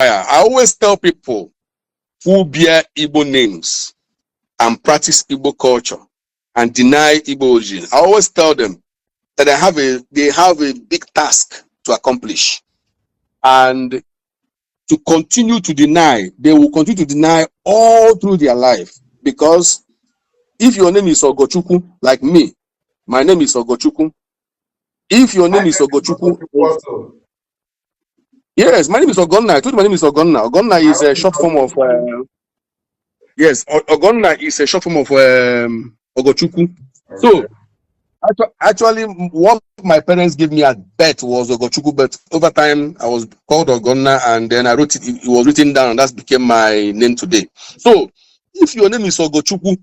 I always tell people who bear Igbo names and practice Igbo culture and deny Igbo origin, I always tell them that they have a big task to accomplish. And to continue to deny, they will continue to deny all through their life. Because if your name is Ogochukwu, like me, my name is Ogochukwu. If your name is Ogochukwu, yes, my name is Ogonna. I told you my name is Ogonna. Ogonna is a short form of yes, Ogonna is a short form of Ogochukwu. So actually, what my parents gave me at birth was Ogochukwu, but over time I was called Ogonna, and then I wrote it. It was written down, and that became my name today. So if your name is Ogochukwu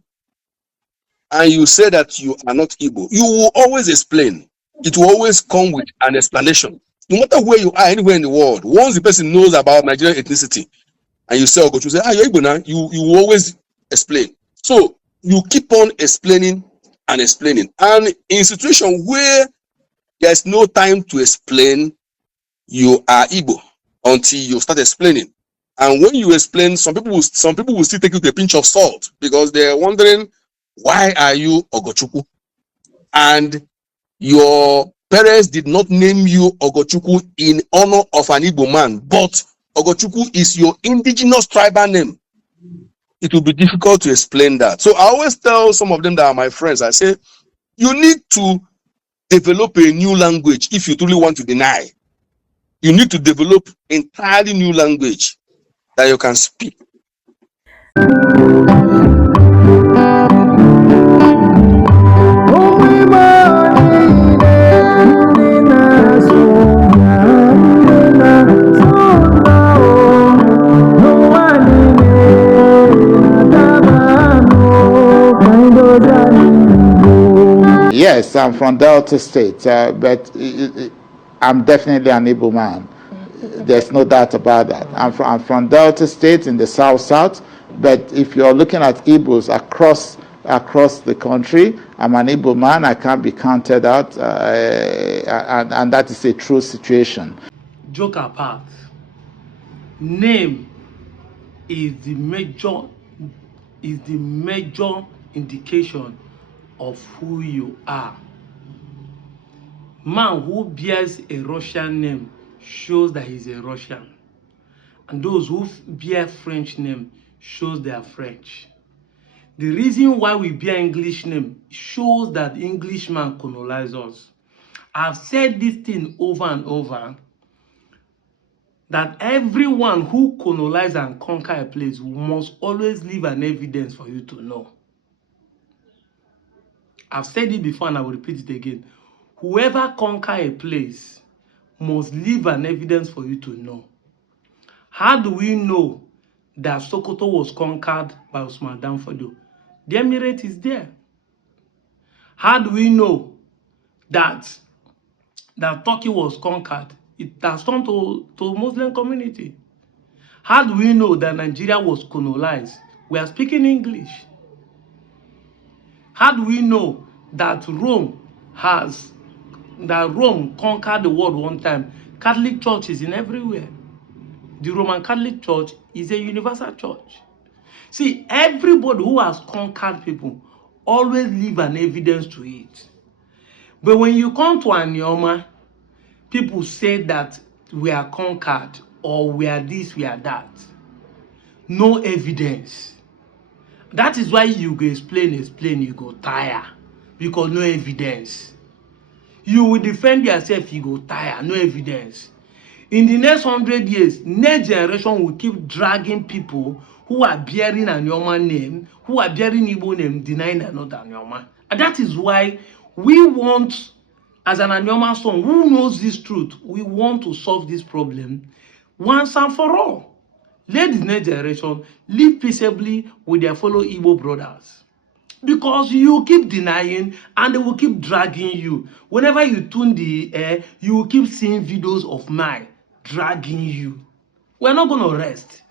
and you say that you are not Igbo, you will always explain. It will always come with an explanation. No matter where you are, anywhere in the world, once the person knows about Nigerian ethnicity, and you say Ogochukwu, say, you're Igbo now, you will always explain. So you keep on explaining and explaining. And in a situation where there's no time to explain, you are Igbo until you start explaining. And when you explain, some people will still take you to a pinch of salt because they're wondering, why are you Ogochukwu? And your parents did not name you Ogochukwu in honor of an Igbo man, but Ogochukwu is your indigenous tribal name. It will be difficult to explain that. So I always tell some of them that are my friends, I say, you need to develop a new language if you truly want to deny. You need to develop entirely new language that you can speak. Yes, I'm from Delta State, but I'm definitely an Igbo man. There's no doubt about that. I'm from Delta State in the South, but if you're looking at Igbos across the country, I'm an Igbo man. I can't be counted out, and that is a true situation. Joke apart, name is the major indication of who you are. Man who bears a Russian name shows that he's a Russian, and those who bear French name shows they are French. The reason why we bear English name shows that Englishman colonized us. I've said this thing over and over, that everyone who colonize and conquer a place must always leave an evidence for you to know. I've said it before and I will repeat it again. Whoever conquer a place must leave an evidence for you to know. How do we know that Sokoto was conquered by Usman Danfodio? The emirate is there. How do we know that Turkey was conquered? It has turned to Muslim community. How do we know that Nigeria was colonized? We are speaking English. How do we know that Rome conquered the world one time? Catholic Church is in everywhere. The Roman Catholic Church is a universal church. See, everybody who has conquered people always leave an evidence to it. But when you come to Anioma, people say that we are conquered or we are this, we are that. No evidence. That is why you go explain, you go tire, because no evidence. You will defend yourself, you go tire, no evidence. In the next 100 years, next generation will keep dragging people who are bearing Anioma name, who are bearing Igbo name, denying they're not Anioma. And that is why we want, as an Anioma son who knows this truth, we want to solve this problem once and for all. Let the next generation live peaceably with their fellow Igbo brothers. Because you keep denying and they will keep dragging you. Whenever you tune the air, you will keep seeing videos of mine dragging you. We're not going to rest.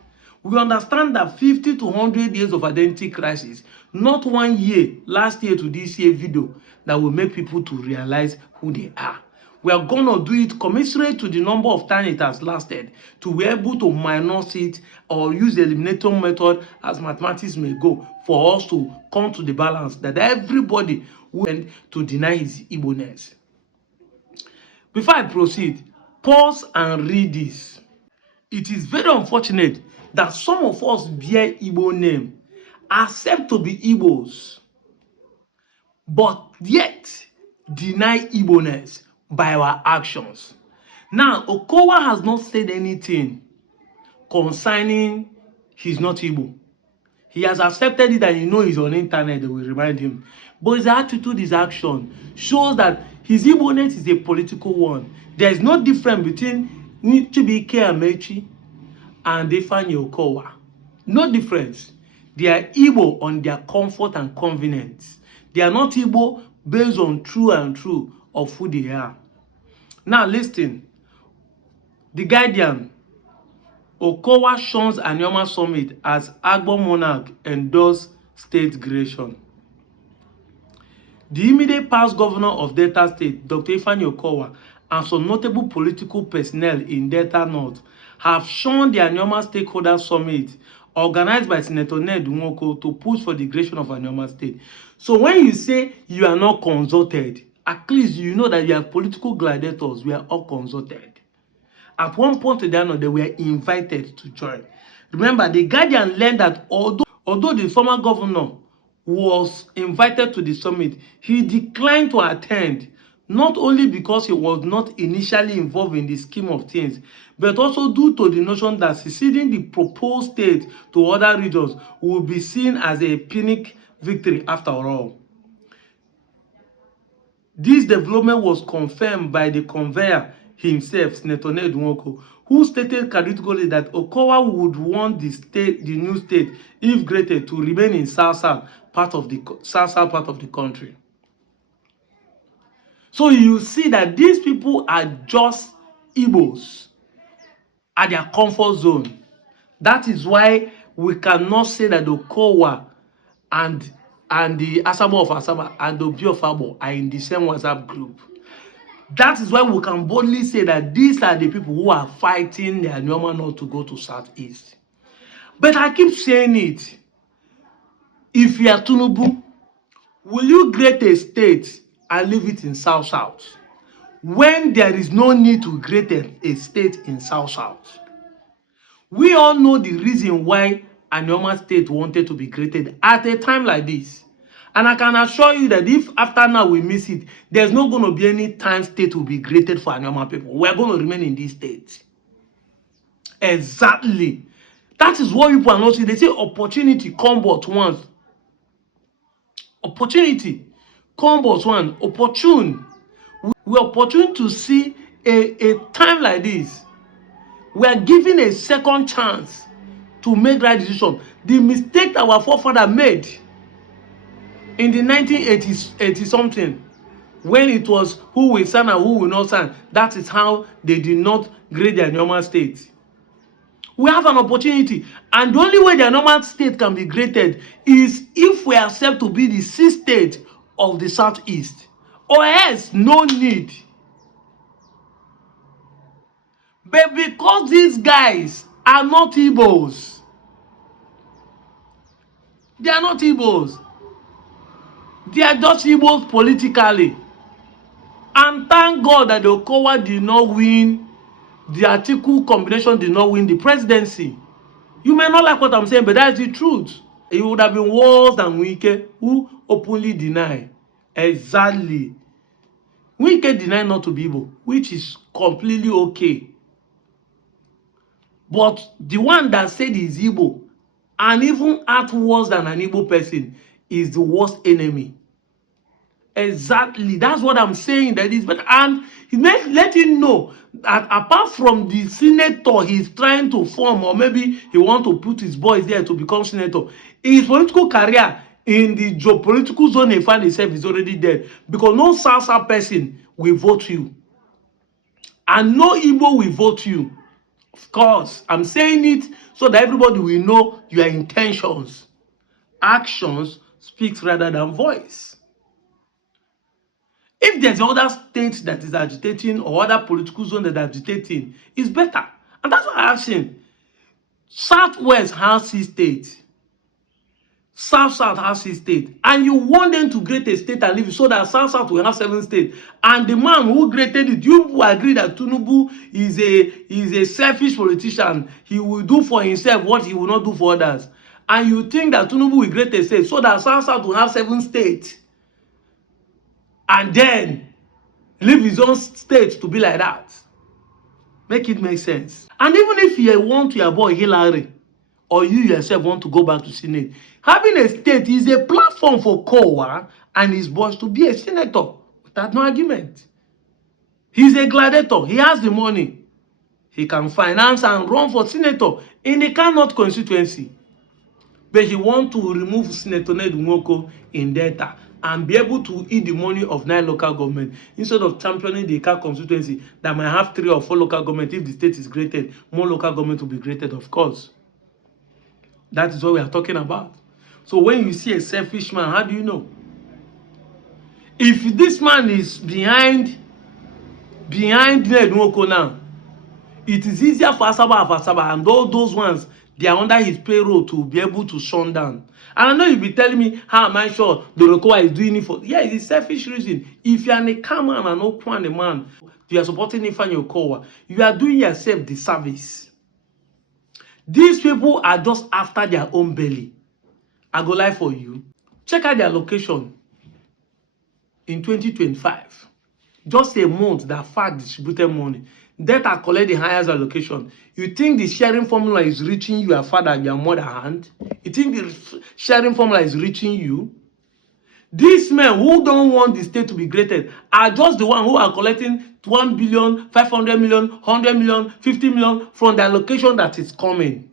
We understand that 50 to 100 years of identity crisis, not 1 year, last year to this year video, that will make people to realize who they are. We are going to do it commensurate to the number of time it has lasted to be able to minus it or use the eliminator method as mathematics may go for us to come to the balance that everybody will end to deny his Igbo-ness. Before I proceed, pause and read this. It is very unfortunate that some of us bear Igbo name, accept to be Igbos, but yet deny Igbo-ness by our actions. Now, Okowa has not said anything concerning he's not Igbo. He has accepted it and he's on the internet, they will remind him. But his attitude, his action shows that his Igbo-ness is a political one. There is no difference between Chibike Amechi and Ifeanyi Okowa. No difference. They are Igbo on their comfort and convenience. They are not Igbo based on true of who they are. Now listen. The Guardian. Okowa shuns Anioma summit as Agbo monarch endorsed state creation. The immediate past governor of Delta State, Dr. Ifeanyi Okowa, and some notable political personnel in Delta North have shunned the Anioma Stakeholder Summit organized by Senator Ned Nwoko to push for the creation of Anioma State. So when you say you are not consulted, at least you know that you are political gladiators. We are all consulted. At one point or the other, they were invited to join. Remember, the Guardian learned that although the former governor was invited to the summit, he declined to attend, not only because he was not initially involved in the scheme of things, but also due to the notion that seceding the proposed state to other regions would be seen as a pyrrhic victory after all. This development was confirmed by the convener himself, Senator Ned Nwoko, who stated categorically that Okowa would want the new state, if created, to remain in South part of the country. So you see that these people are just Igbos at their comfort zone. That is why we cannot say that Okowa and the Asabo of Asaba and the Obi of Abo are in the same WhatsApp group. That is why we can boldly say that these are the people who are fighting the Anioma not to go to Southeast. But I keep saying it. If you are Tinubu, will you create a state and leave it in South-South when there is no need to create a state in South-South? We all know the reason why Anioma State wanted to be created at a time like this. And I can assure you that if after now we miss it, there's not going to be any time state will be created for Anioma people. We're going to remain in this state. Exactly. That is what people are not saying. They say opportunity come but once. Opportunity come but once. Opportune. We're opportune to see a time like this. We are given a second chance to make right decision. The mistake that our forefather made in the 1980 something, when it was who will sign and who will not sign, that is how they did not grade their normal state. We have an opportunity, and the only way the normal state can be graded is if we accept to be the sixth state of the Southeast, or else no need. But because these guys are not Igbos, they are not Igbos. They are just Igbos politically. And thank God that the Okowa did not win, the article combination did not win the presidency. You may not like what I'm saying, but that's the truth. It would have been worse than Wike, who openly denied. Exactly. Wike denied not to be Igbo, which is completely okay. But the one that said he's Igbo, and even act worse than an Igbo person, is the worst enemy. Exactly. That's what I'm saying. That is, but and he let him know that apart from the senator he's trying to form, or maybe he want to put his boys there to become senator, his political career in the geopolitical zone he find himself is already dead, because no South person will vote you, and no Igbo will vote you. Of course, I'm saying it so that everybody will know your intentions. Actions speaks rather than voice. If there's other state that is agitating or other political zone that is agitating, it's better. And that's what I've seen. Southwest has 6 states. South has 6 states. And you want them to create a state and leave it so that South will have 7 states. And the man who created it, you will agree that Tinubu is a selfish politician. He will do for himself what he will not do for others. And you think that Tinubu will create a state so that South will have 7 states. And then leave his own state to be like that. Make it make sense. And even if you want to your boy Hillary, or you yourself want to go back to Senate, having a state is a platform for Kowa and his boss to be a senator without no argument. He's a gladiator. He has the money. He can finance and run for senator in the North constituency. But he wants to remove Senator Ned Nwoko in Delta and be able to eat the money of 9 local government instead of championing the Ika constituency that might have 3 or 4 local government. If the state is created, more local government will be created, of course. That is what we are talking about. So when you see a selfish man, how do you know? If this man is behind Ned Nwoko now, it is easier for Asaba and all those ones, they are under his payroll to be able to shun down. And I know you'll be telling me, how am I sure the Rokowa is doing it for? Yeah, it's a selfish reason. If you are a calm man and no a man, you are supporting Ifeanyi Okowa, you are doing yourself the service. These people are just after their own belly. I go lie for you. Check out their location in 2025. Just a month that FAC distributed money. Data collect the highest allocation. You think the sharing formula is reaching your father, your mother hand? You think the sharing formula is reaching you? These men who don't want the state to be created are just the ones who are collecting 1 billion, 500 million, 100 million, 50 million from the allocation that is coming.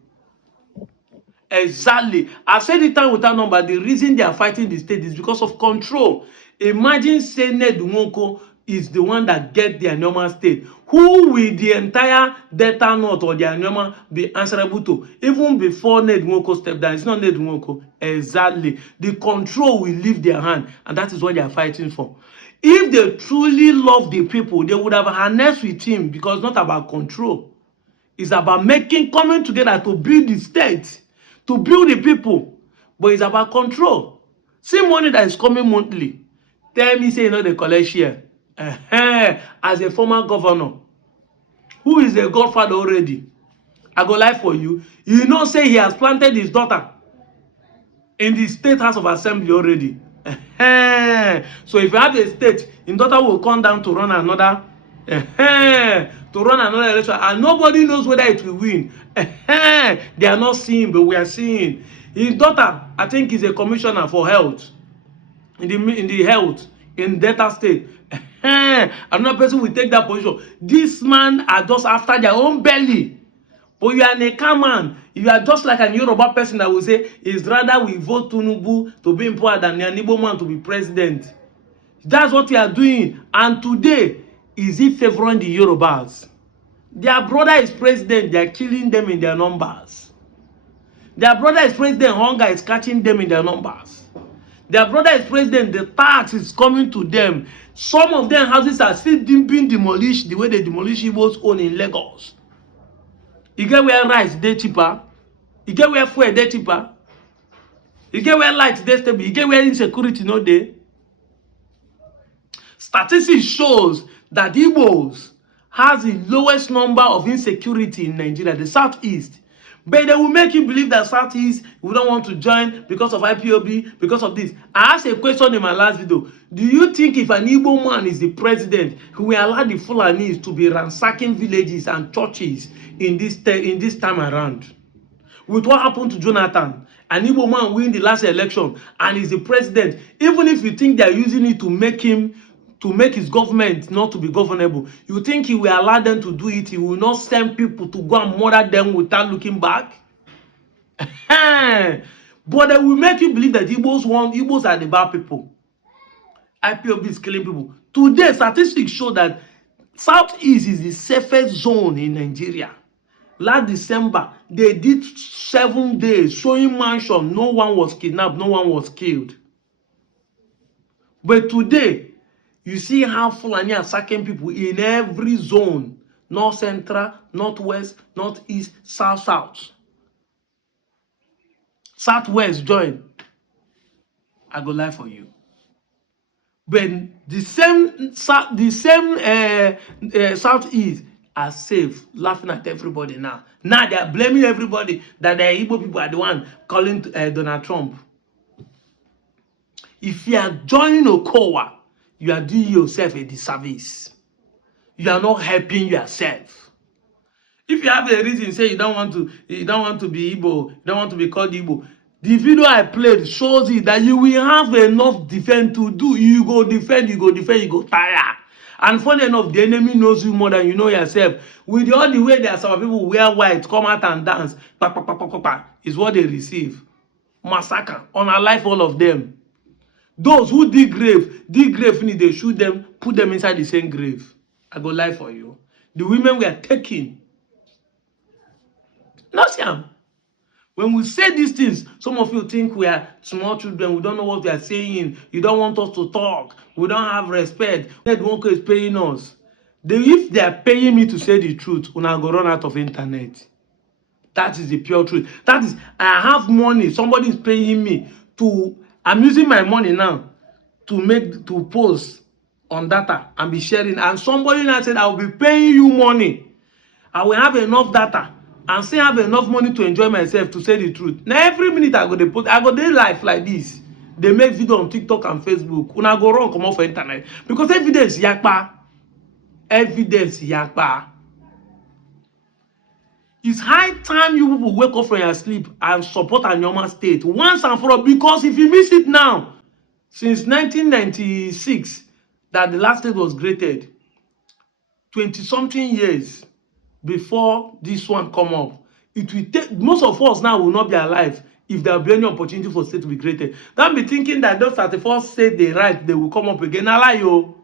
Exactly. I've said it time without number. The reason they are fighting the state is because of control. Imagine saying Ned Nwoko is the one that get the Anioma state. Who will the entire Delta North or the Anioma be answerable to? Even before Ned Nwoko stepped down, it's not Ned Nwoko. Exactly. The control will leave their hand, and that is what they are fighting for. If they truly love the people, they would have harnessed with him, because it's not about control. It's about coming together to build the state, to build the people. But it's about control. See money that is coming monthly. Tell me, say, you know, they collect share. As a former governor, who is a godfather already, I go lie for you. You know, say he has planted his daughter in the State House of Assembly already. So if you have a state, his daughter will come down to run another election, and nobody knows whether it will win. They are not seeing, but we are seeing. His daughter, I think, is a commissioner for health in the health in Delta State. Another person will take that position. This man are just after their own belly. But you are a calm man. You are just like an Yoruba person that will say, it's rather we vote Tinubu to be important than an Ndigbo man to be president. That's what we are doing. And today, is he favoring the Yorubas? Their brother is president. They are killing them in their numbers. Their brother is president. Hunger is catching them in their numbers. Their brother is president. The tax is coming to them. Some of their houses are still being demolished the way they demolish Igbo's own in Lagos. You get where rice dey cheaper. You get where fuel dey cheaper. You get where light dey stable. You get where insecurity no dey. Statistics shows that Igbos has the lowest number of insecurity in Nigeria, the Southeast. But they will make you believe that Southeast, we don't want to join because of IPOB, because of this. I asked a question in my last video. Do you think if an Igbo man is the president, he will allow the Fulanis to be ransacking villages and churches in this time around? With what happened to Jonathan, an Igbo man win the last election and is the president, even if you think they are using it to make his government not to be governable, you think he will allow them to do it? He will not send people to go and murder them without looking back? But they will make you believe that Igbos are the bad people. IPOB is killing people. Today, statistics show that Southeast is the safest zone in Nigeria. Last December, they did 7 days showing mansion. No one was kidnapped, no one was killed. But today, You see how Fulani are sacking people in every zone. North Central, Northwest, Northeast, South. Southwest join. I go lie for you. But the same Southeast are safe, laughing at everybody now. Now they are blaming everybody that the Igbo people are the one calling Donald Trump. If you are joining Okowa, you are doing yourself a disservice. You are not helping yourself. If you have a reason, say you don't want to be Igbo, you don't want to be called Igbo. The video I played shows it that you will have enough defense to do. You go defend, you go tire. And funny enough, the enemy knows you more than you know yourself. With all the way there are some people wear white, come out and dance, is what they receive. Massacre, unalive all of them. Those who dig grave, they shoot them, put them inside the same grave. I go lie for you. The women were taken. No, Siam. When we say these things, some of you think we are small children. We don't know what we are saying. You don't want us to talk. We don't have respect. Network is paying us. If they are paying me to say the truth, una go run out of internet. That is the pure truth. That is, I have money. Somebody is paying me to. I'm using my money now to post on data and be sharing. And somebody now said, I will be paying you money. I will have enough data and still have enough money to enjoy myself, to say the truth. Now every minute I go dey live like this. They make video on TikTok and Facebook. Una go run come off for internet because evidence yakpa. It's high time you people wake up from your sleep and support Anioma state once and for all. Because if you miss it now, since 1996 that the last state was created, 20-something years before this one come up, it will take, most of us now will not be alive if there will be any opportunity for state to be created. Don't be thinking that those 34 states they write, they will come up again. I lie, yo.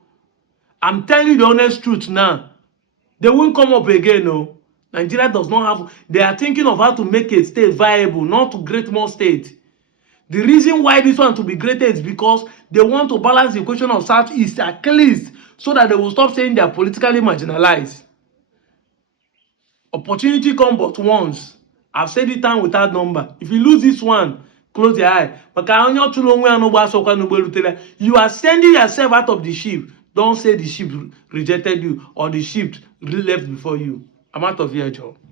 I'm telling you the honest truth now. They won't come up again, no. Nigeria does not have, they are thinking of how to make a state viable, not to create more states. The reason why this one to be created is because they want to balance the equation of Southeast at least, so that they will stop saying they are politically marginalized. Opportunity come but once. I've said it time without number. If you lose this one, close your eye. You are sending yourself out of the ship. Don't say the ship rejected you or the ship left before you. I'm out of here, Joe.